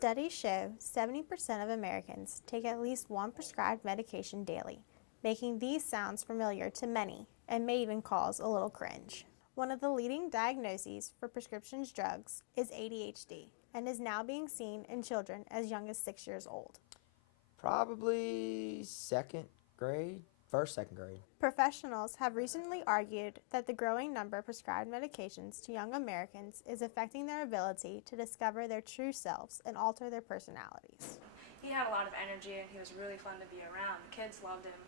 Studies show 70% of Americans take at least one prescribed medication daily, making these sounds familiar to many and may even cause a little cringe. One of the leading diagnoses for prescription drugs is ADHD and is now being seen in children as young as 6 years old. Probably second grade, second grade. Professionals have recently argued that the growing number of prescribed medications to young Americans is affecting their ability to discover their true selves and alter their personalities. He had a lot of energy and he was really fun to be around. The kids loved him.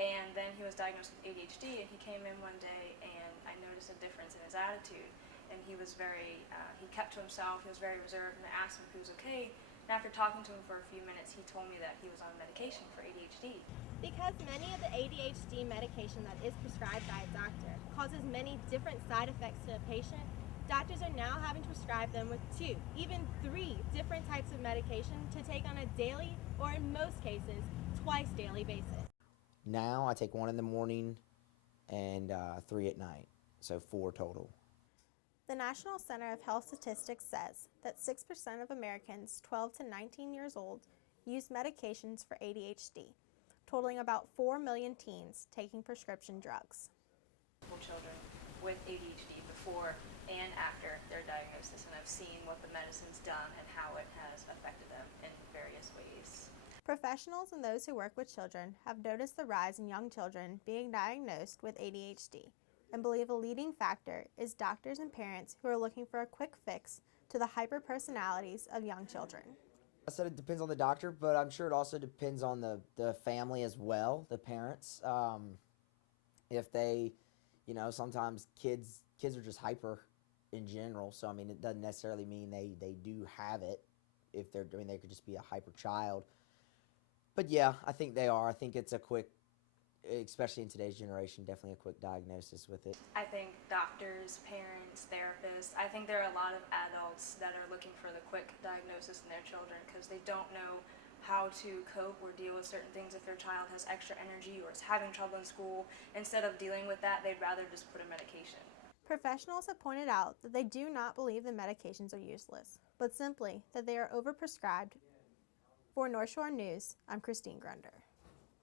And then he was diagnosed with ADHD, and he came in one day and I noticed a difference in his attitude. And he was he kept to himself, he was very reserved, and I asked him if he was okay. And after talking to him for a few minutes, he told me that he was on medication for ADHD. Because many of the ADHD medication that is prescribed by a doctor causes many different side effects to a patient, doctors are now having to prescribe them with 2, even 3 different types of medication to take on a daily, or in most cases, twice daily basis. Now I take 1 in the morning and 3 at night, so 4 total. The National Center of Health Statistics says that 6% of Americans 12 to 19 years old use medications for ADHD, totaling about 4 million teens taking prescription drugs. Children with ADHD before and after their diagnosis, and I've seen what the medicine's done and how it has affected them in various ways. Professionals and those who work with children have noticed the rise in young children being diagnosed with ADHD and believe a leading factor is doctors and parents who are looking for a quick fix to the hyperpersonalities of young children. I said it depends on the doctor, but I'm sure it also depends on the family as well, the parents. If they, sometimes kids are just hyper in general, so I mean it doesn't necessarily mean they do have it. If they could just be a hyper child. But yeah, I think they are. I think it's a quick, especially in today's generation, definitely a quick diagnosis with it. I think doctors, parents, therapists, I think there are a lot of adults that are looking for the quick diagnosis in their children because they don't know how to cope or deal with certain things if their child has extra energy or is having trouble in school. Instead of dealing with that, they'd rather just put a medication. Professionals have pointed out that they do not believe the medications are useless, but simply that they are overprescribed. For North Shore News, I'm Christine Grunder.